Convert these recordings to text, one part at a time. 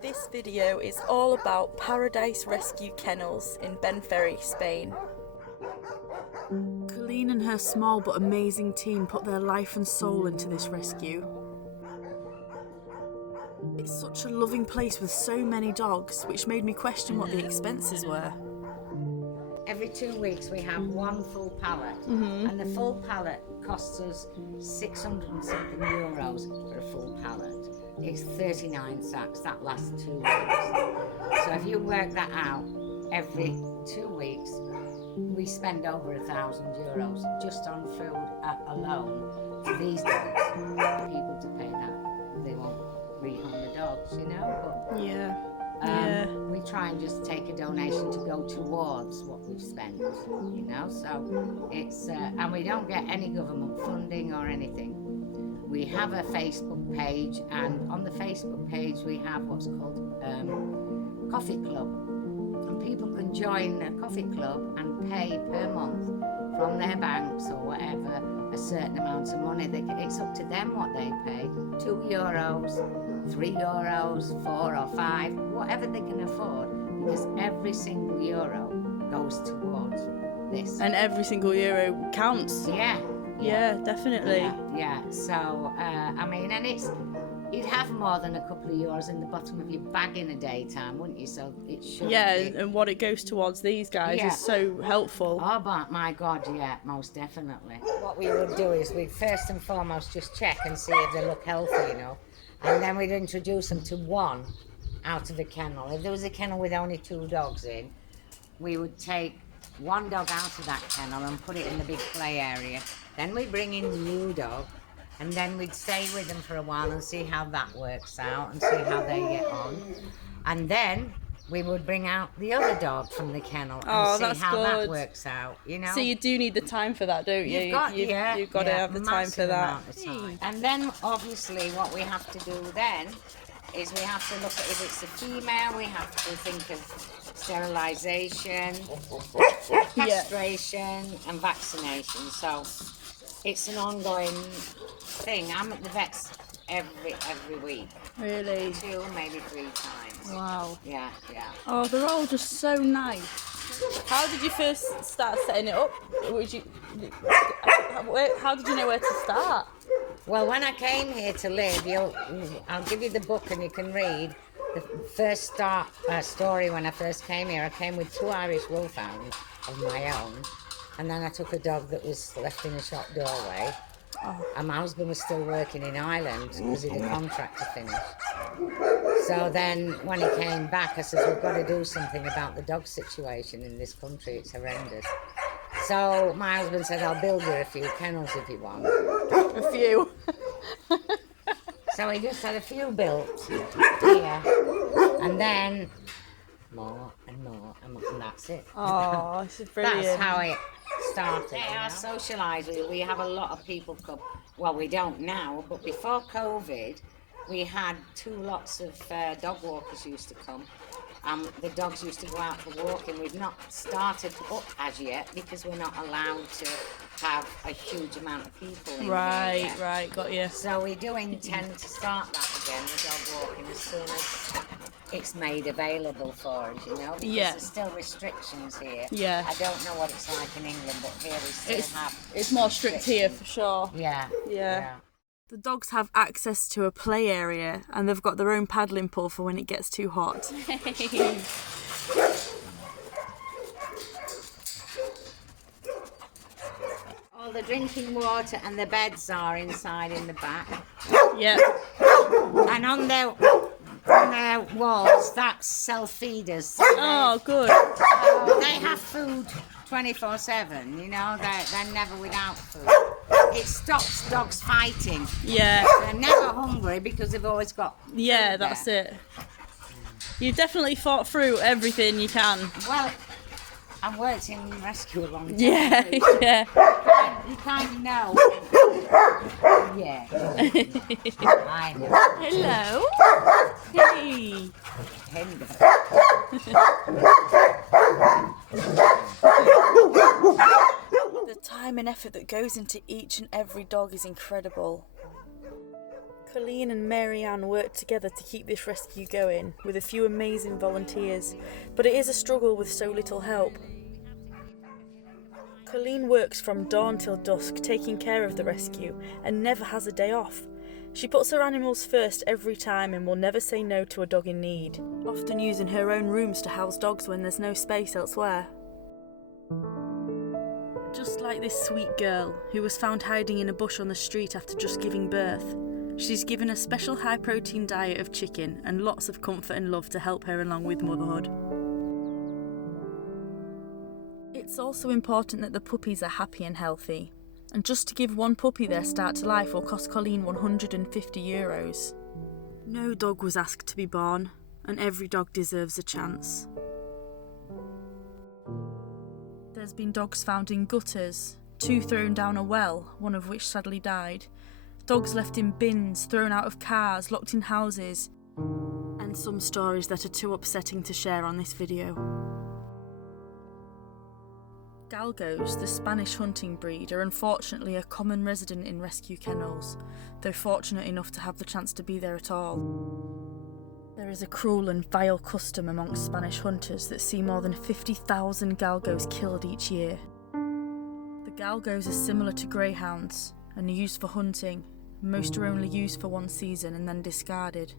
This video is all about Paradise Rescue Kennels in Benferri, Spain. Colleen and her small but amazing team put their life and soul into this rescue. It's such a loving place with so many dogs, which made me question what the expenses were. Every 2 weeks we have one full pallet, and the full pallet costs us 600 and something euros for a full pallet. It's 39 sacks, that lasts 2 weeks. So if you work that out, every 2 weeks we spend over 1,000 euros just on food alone for these dogs. People to pay that, they won't rehome the dogs, you know. But we try and just take a donation to go towards what we've spent, you know. So it's and we don't get any government funding or anything. We have a Facebook page, and on the Facebook page we have what's called coffee club, and people can join the coffee club and pay per month from their banks or whatever a certain amount of money. It's up to them what they pay, €2, €3, 4 or 5, whatever they can afford, because every single euro goes towards this. And every single euro counts. Yeah, definitely. Yeah. So, I mean, and you'd have more than a couple of euros in the bottom of your bag in a daytime, wouldn't you? So it should. Yeah, and what it goes towards these guys is so helpful. Oh, but my God, yeah, most definitely. What we would do is we'd first and foremost just check and see if they look healthy, you know, and then we'd introduce them to one out of a kennel. If there was a kennel with only 2 dogs in, we would take one dog out of that kennel and put it in the big play area. Then we'd bring in the new dog, and then we'd stay with them for a while and see how that works out and see how they get on. And then we would bring out the other dog from the kennel and see how that works out, you know. So you do need the time for that, don't you? You've got to have the time for that. And then obviously what we have to do then is we have to look at if it's a female, we have to think of sterilisation, castration and vaccination. So it's an ongoing thing. I'm at the vet's every week. Really? 2, maybe 3 times. Wow. Yeah. Oh, they're all just so nice. How did you first start setting it up? How did you know where to start? Well, when I came here to live, I'll give you the book and you can read the first story. When I first came here, I came with 2 Irish wolfhounds of my own, and then I took a dog that was left in a shop doorway. And my husband was still working in Ireland because he had a contract to finish. So then when he came back, I said, we've got to do something about the dog situation in this country. It's horrendous. So my husband said, I'll build you a few kennels if you want. A few. So he just had a few built here, and then more and more, and that's it. Oh, this is brilliant. That's how it started. They are socialised. We have a lot of people come. Well, we don't now, but before COVID, we had 2 lots of dog walkers used to come. The dogs used to go out for walking. We've not started up as yet because we're not allowed to have a huge amount of people in Right, here. right, got you. So we do intend to start that again, the dog walking, as soon as it's made available for us, you know, because there's still restrictions here. Yeah. I don't know what it's like in England, but here we still have It's more strict here for sure. Yeah. The dogs have access to a play area, and they've got their own paddling pool for when it gets too hot. All the drinking water and the beds are inside in the back. Yeah. And on their walls, that's self-feeders. So Oh, good. they have food 24/7, you know, they're never without food. It stops dogs fighting. Yeah. They're never hungry because they've always got food That's there. it. You've definitely fought through everything you can. Well, I've worked in rescue a long time. Yeah, so yeah. You kind of know. Yeah. I know. Hello. Hey. The time and effort that goes into each and every dog is incredible. Colleen and Mary Ann worked together to keep this rescue going, with a few amazing volunteers, but it is a struggle with so little help. Colleen works from dawn till dusk, taking care of the rescue, and never has a day off. She puts her animals first every time and will never say no to a dog in need, often using her own rooms to house dogs when there's no space elsewhere. Just like this sweet girl, who was found hiding in a bush on the street after just giving birth. She's given a special high-protein diet of chicken and lots of comfort and love to help her along with motherhood. It's also important that the puppies are happy and healthy, and just to give one puppy their start to life will cost Colleen €150. No dog was asked to be born, and every dog deserves a chance. There's been dogs found in gutters, 2 thrown down a well, one of which sadly died, dogs left in bins, thrown out of cars, locked in houses, and some stories that are too upsetting to share on this video. Galgos, the Spanish hunting breed, are unfortunately a common resident in rescue kennels, though fortunate enough to have the chance to be there at all. There is a cruel and vile custom amongst Spanish hunters that see more than 50,000 galgos killed each year. The galgos are similar to greyhounds and are used for hunting. Most are only used for one season and then discarded.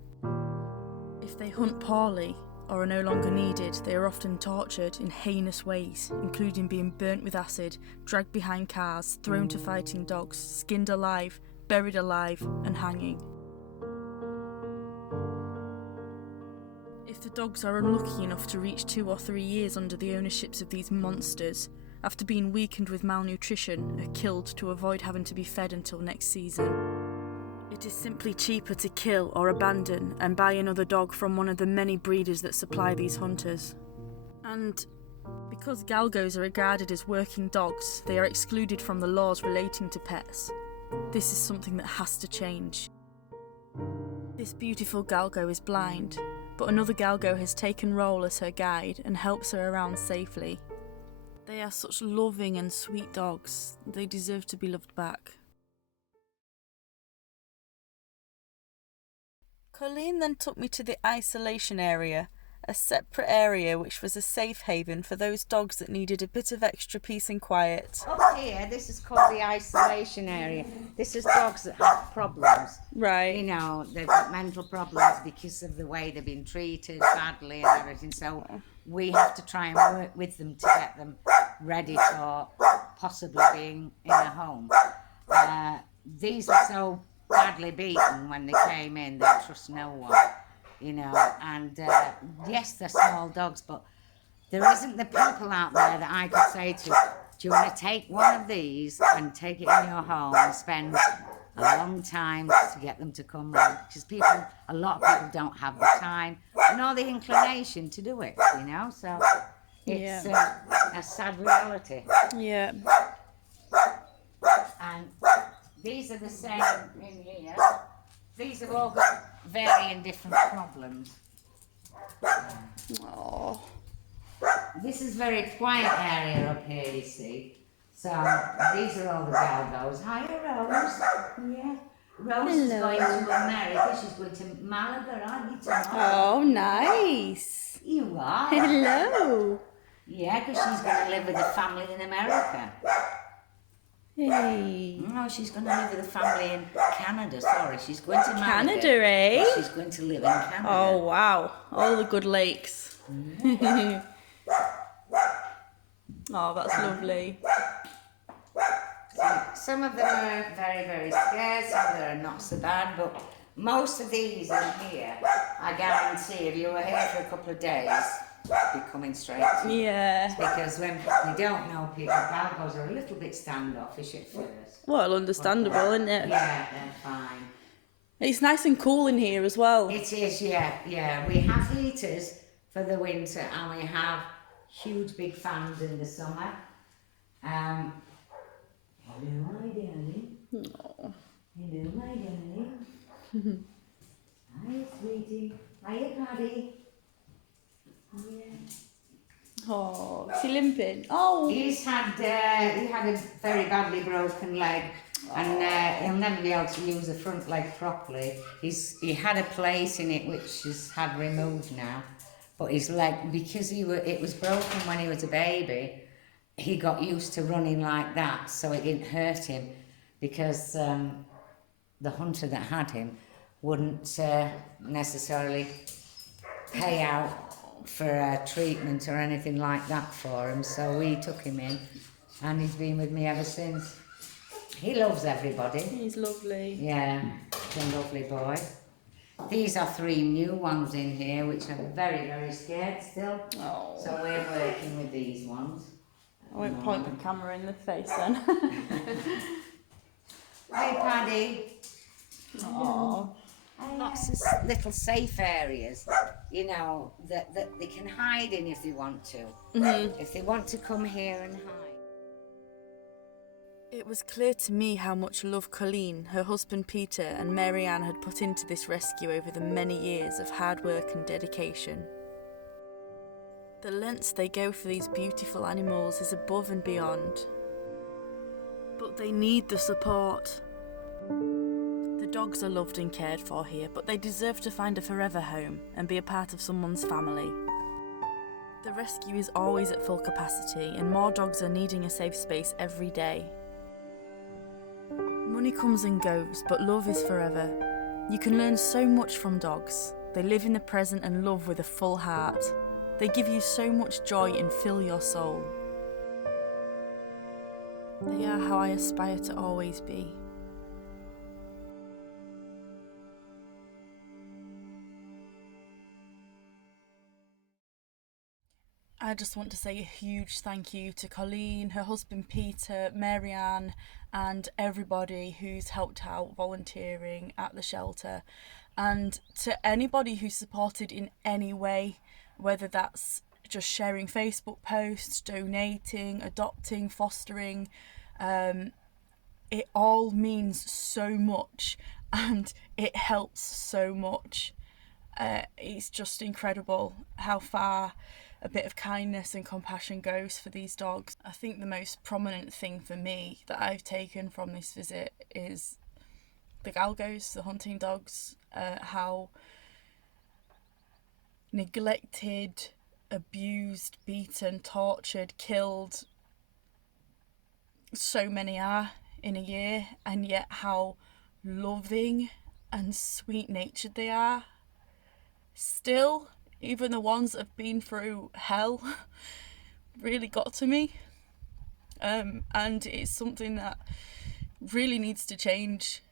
If they hunt poorly, or are no longer needed, they are often tortured in heinous ways, including being burnt with acid, dragged behind cars, thrown to fighting dogs, skinned alive, buried alive, and hanging. If the dogs are unlucky enough to reach 2 or 3 years under the ownerships of these monsters, after being weakened with malnutrition, are killed to avoid having to be fed until next season. It is simply cheaper to kill or abandon and buy another dog from one of the many breeders that supply these hunters. And because galgos are regarded as working dogs, they are excluded from the laws relating to pets. This is something that has to change. This beautiful galgo is blind, but another galgo has taken role as her guide and helps her around safely. They are such loving and sweet dogs. They deserve to be loved back. Colleen then took me to the isolation area, a separate area which was a safe haven for those dogs that needed a bit of extra peace and quiet. Up here, this is called the isolation area. This is dogs that have problems. Right. You know, they've got mental problems because of the way they've been treated badly and everything. So we have to try and work with them to get them ready for possibly being in a home. These are so badly beaten when they came in, they trust no one, you know, and yes, they're small dogs, but there isn't the people out there that I could say to, do you want to take one of these and take it in your home and spend a long time to get them to come round? Because a lot of people don't have the time nor the inclination to do it, you know, so it's a sad reality. Yeah. And these are the same in here. These have all got varying different problems. Oh. This is very quiet area up here, you see. So these are all the galgos. Hiya, Rose. Yeah. Rose is going to America. She's going to Malaga, aren't you, tomorrow? Oh, nice. You are. Hello. Yeah, because she's going to live with a family in America. Hey. No, she's going to live with a family in Canada. Sorry, she's going to Malaga. Canada, eh? She's going to live in Canada. Oh, wow. All the good lakes. Oh, that's lovely. Some of them are very, very scared, some of them are not so bad, but most of these in here, I guarantee if you were here for a couple of days, you'd be coming straight to you. Yeah. Because when you don't know people, galgos are a little bit standoffish at first. Well, understandable, isn't it? Yeah, they're fine. It's nice and cool in here as well. It is, yeah. We have heaters for the winter and we have huge big fans in the summer. Hello, my darling. Oh. Hello, my darling. Hi, sweetie. Hiya, Paddy. Yeah. Oh, is he limping? Oh. He had a very badly broken leg. And he'll never be able to use the front leg properly. He had a plate in it which he's had removed now, but his leg, because it was broken when he was a baby, he got used to running like that, so it didn't hurt him, because the hunter that had him wouldn't necessarily pay out for treatment or anything like that for him, so we took him in, and he's been with me ever since. He loves everybody. He's lovely. Yeah, he's a lovely boy. These are 3 new ones in here, which are very, very scared still. Oh. So we're working with these ones. I won't point the camera in the face then. Hey, Paddy. Aww. Lots of little safe areas, you know, that they can hide in if they want to. Mm-hmm. If they want to come here and hide. It was clear to me how much love Colleen, her husband Peter, and Mary Ann had put into this rescue over the many years of hard work and dedication. The lengths they go for these beautiful animals is above and beyond. But they need the support. The dogs are loved and cared for here, but they deserve to find a forever home and be a part of someone's family. The rescue is always at full capacity, and more dogs are needing a safe space every day. Money comes and goes, but love is forever. You can learn so much from dogs. They live in the present and love with a full heart. They give you so much joy and fill your soul. They are how I aspire to always be. I just want to say a huge thank you to Colleen, her husband Peter, Mary Ann, and everybody who's helped out volunteering at the shelter, and to anybody who supported in any way, whether that's just sharing Facebook posts, donating, adopting, fostering. It all means so much and it helps so much. It's just incredible how far a bit of kindness and compassion goes for these dogs. I think the most prominent thing for me that I've taken from this visit is the Galgos, the hunting dogs, how neglected, abused, beaten, tortured, killed so many are in a year, and yet how loving and sweet-natured they are. Still, even the ones that have been through hell really got to me, and it's something that really needs to change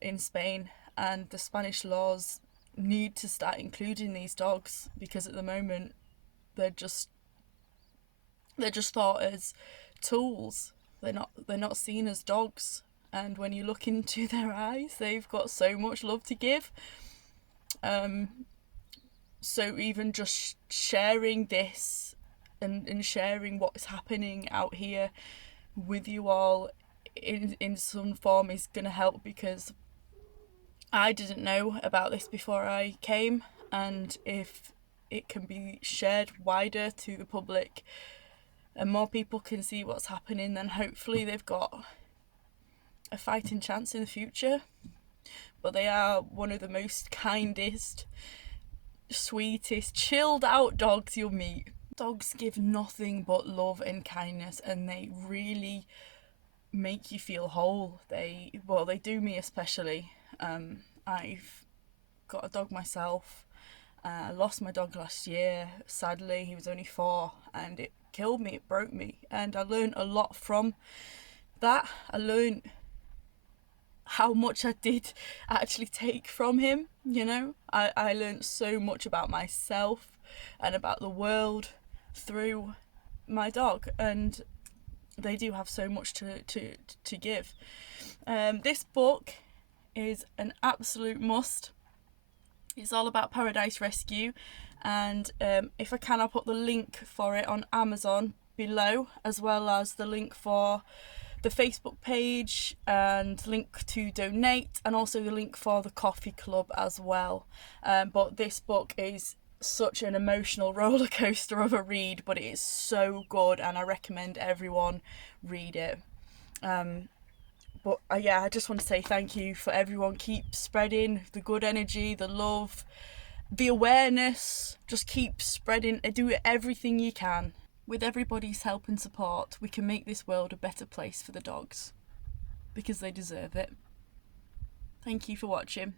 in Spain, and the Spanish laws need to start including these dogs, because at the moment they're just thought as tools. They're not seen as dogs, and when you look into their eyes, they've got so much love to give. So even just sharing this and sharing what's happening out here with you all in some form is going to help, because I didn't know about this before I came, and if it can be shared wider to the public and more people can see what's happening, then hopefully they've got a fighting chance in the future. But they are one of the most kindest, sweetest, chilled out dogs you'll meet. Dogs give nothing but love and kindness, and they really make you feel whole. They do me especially. I've got a dog myself. I lost my dog last year. Sadly, he was only 4, and it killed me, it broke me, and I learned a lot from that. I learned how much I did actually take from him, you know. I learned so much about myself and about the world through my dog, and they do have so much to give. This book is an absolute must. It's all about Paradise Rescue, and if I can, I'll put the link for it on Amazon below, as well as the link for the Facebook page and link to donate, and also the link for the coffee club as well. But this book is such an emotional roller coaster of a read, but it is so good, and I recommend everyone read it. But I just want to say thank you for everyone. Keep spreading the good energy, the love, the awareness. Just keep spreading, do everything you can. With everybody's help and support, we can make this world a better place for the dogs. Because they deserve it. Thank you for watching.